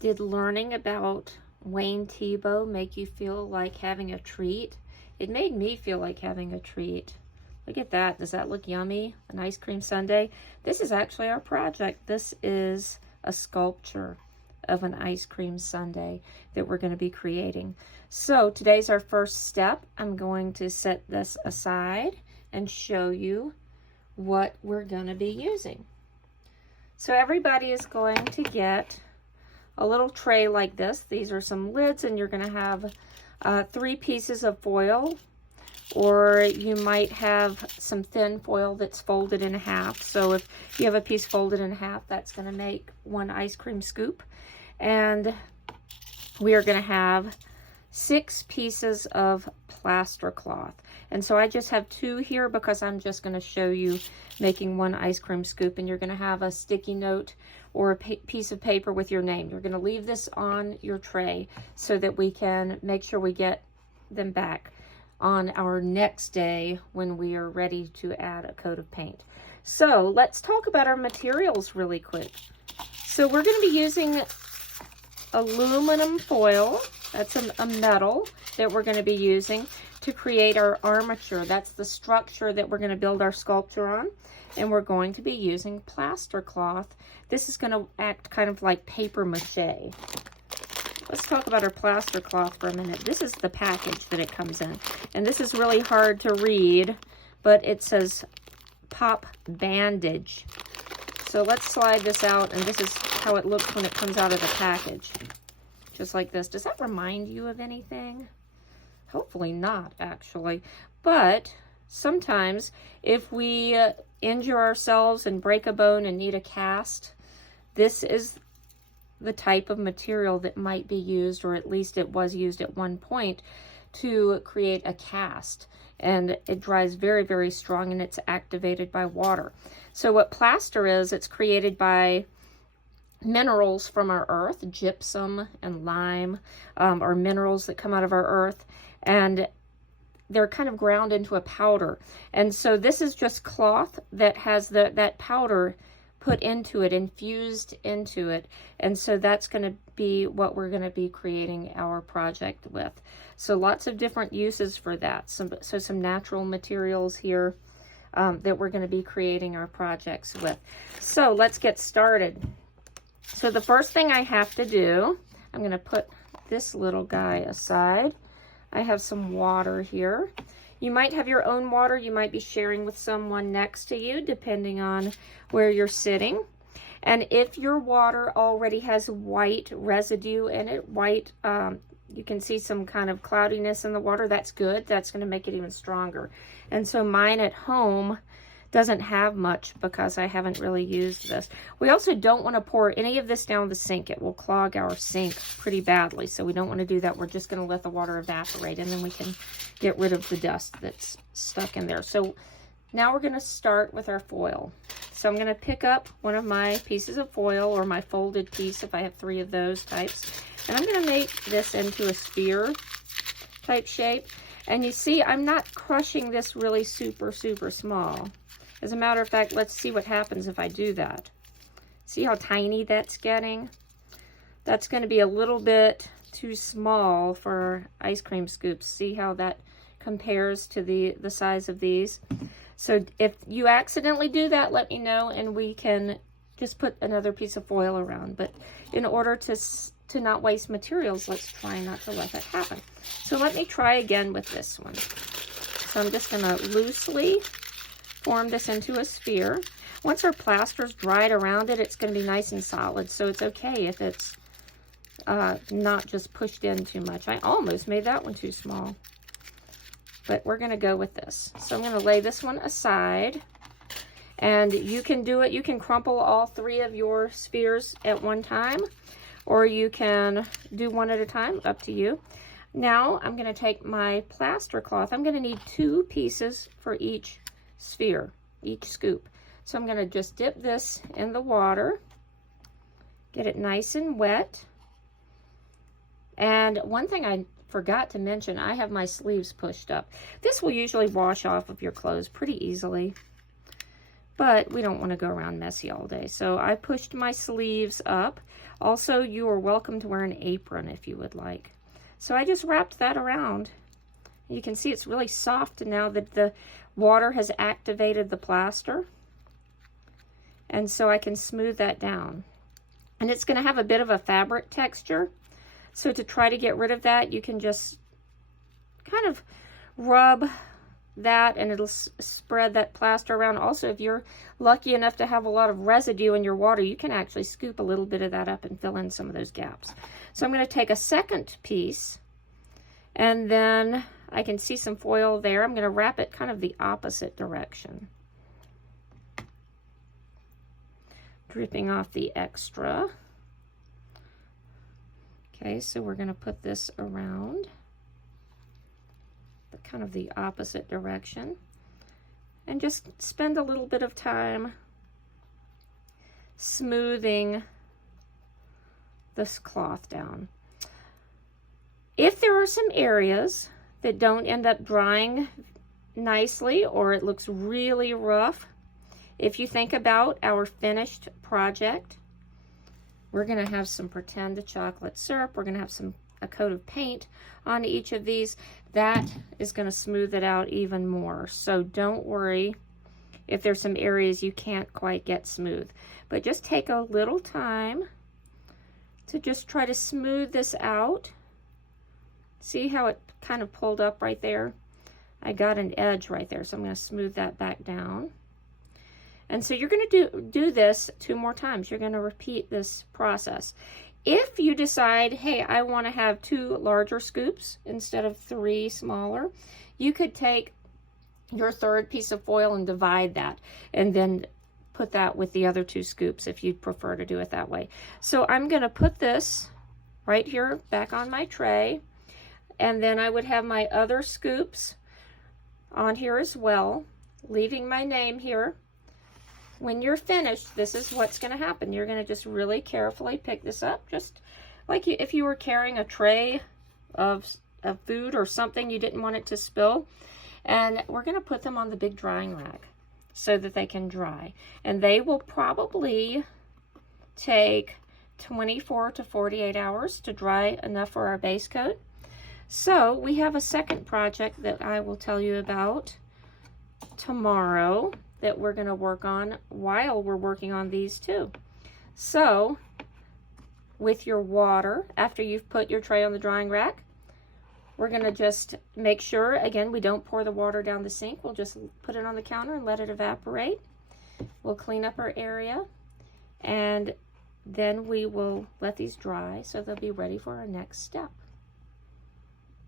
Did learning about Wayne Thiebaud make you feel like having a treat? It made me feel like having a treat. Look at that. Does that look yummy? An ice cream sundae. This is actually our project. This is a sculpture of an ice cream sundae that we're going to be creating. So today's our first step. I'm going to set this aside and show you what we're going to be using. So everybody is going to get a little tray like this. These are some lids, and you're going to have 3 pieces of foil, or you might have some thin foil that's folded in half. So if you have a piece folded in half, that's going to make 1 ice cream scoop. And we are going to have 6 pieces of plaster cloth. And so I just have 2 here because I'm just going to show you making 1 ice cream scoop. And you're going to have a sticky note or a piece of paper with your name. You're going to leave this on your tray so that we can make sure we get them back on our next day when we are ready to add a coat of paint. So let's talk about our materials really quick. So we're going to be using aluminum foil. That's a metal that we're going to be using to create our armature. That's the structure that we're going to build our sculpture on. And we're going to be using plaster cloth. This is going to act kind of like paper mache. Let's talk about our plaster cloth for a minute. This is the package that it comes in. And this is really hard to read, but it says pop bandage. So let's slide this out, and this is how it looks when it comes out of the package. Just like this. Does that remind you of anything? Hopefully not, actually. But sometimes if we injure ourselves and break a bone and need a cast, this is the type of material that might be used, or at least it was used at one point, to create a cast. And it dries very, very strong, and it's activated by water. So what plaster is, it's created by minerals from our earth. Gypsum and lime are minerals that come out of our earth, and they're kind of ground into a powder. And so this is just cloth that has that powder put into it, infused into it. And so that's going to be what we're going to be creating our project with. So lots of different uses for that. So some natural materials here that we're going to be creating our projects with. So let's get started. So the first thing I have to do, I'm going to put this little guy aside. I have some water here. You might have your own water. You might be sharing with someone next to you, depending on where you're sitting. And if your water already has white residue in it, you can see some kind of cloudiness in the water, that's good. That's going to make it even stronger. And so mine at home doesn't have much because I haven't really used this. We also don't want to pour any of this down the sink. It will clog our sink pretty badly, so we don't want to do that. We're just going to let the water evaporate, and then we can get rid of the dust that's stuck in there. So now we're going to start with our foil. So I'm going to pick up one of my pieces of foil, or my folded piece if I have 3 of those types, and I'm going to make this into a sphere type shape. And you see, I'm not crushing this really super, super small. As a matter of fact, let's see what happens if I do that. See how tiny that's getting? That's going to be a little bit too small for ice cream scoops. See how that compares to the size of these? So if you accidentally do that, let me know, and we can just put another piece of foil around. But in order to not waste materials, let's try not to let that happen. So let me try again with this one. So I'm just going to loosely form this into a sphere. Once our plaster's dried around it, it's going to be nice and solid, so it's okay if it's not just pushed in too much. I almost made that one too small, but we're going to go with this. So I'm going to lay this one aside, and you can do it. You can crumple all 3 of your spheres at one time, or you can do one at a time, up to you. Now I'm going to take my plaster cloth. I'm going to need 2 pieces for each sphere, each scoop. So I'm going to just dip this in the water, get it nice and wet. And one thing I forgot to mention, I have my sleeves pushed up. This will usually wash off of your clothes pretty easily. but we don't want to go around messy all day. So I pushed my sleeves up. Also, you are welcome to wear an apron if you would like. So I just wrapped that around. You can see it's really soft now that the water has activated the plaster. And so I can smooth that down. And it's going to have a bit of a fabric texture. So to try to get rid of that, you can just kind of rub that and it'll spread that plaster around. Also, if you're lucky enough to have a lot of residue in your water, you can actually scoop a little bit of that up and fill in some of those gaps. So I'm going to take a second piece, and then I can see some foil there. I'm going to wrap it kind of the opposite direction, dripping off the extra. Okay, so we're going to put this around the kind of the opposite direction and just spend a little bit of time smoothing this cloth down. If there are some areas that don't end up drying nicely or it looks really rough, if you think about our finished project, we're going to have some pretend chocolate syrup. We're going to have a coat of paint on each of these. That is going to smooth it out even more. So don't worry if there's some areas you can't quite get smooth. But just take a little time to just try to smooth this out. See how it kind of pulled up right there? I got an edge right there, so I'm going to smooth that back down. And so you're going to do this 2 more times. You're going to repeat this process. If you decide, hey, I want to have 2 larger scoops instead of 3 smaller, you could take your third piece of foil and divide that, and then put that with the other 2 scoops if you'd prefer to do it that way. So I'm going to put this right here back on my tray, and then I would have my other scoops on here as well, leaving my name here. When you're finished, this is what's going to happen. You're going to just really carefully pick this up, just like if you were carrying a tray of food or something you didn't want it to spill. And we're going to put them on the big drying rack so that they can dry. And they will probably take 24 to 48 hours to dry enough for our base coat. So we have a second project that I will tell you about tomorrow that we're going to work on while we're working on these 2. So with your water, after you've put your tray on the drying rack, we're going to just make sure, again, we don't pour the water down the sink. We'll just put it on the counter and let it evaporate. We'll clean up our area, and then we will let these dry so they'll be ready for our next step.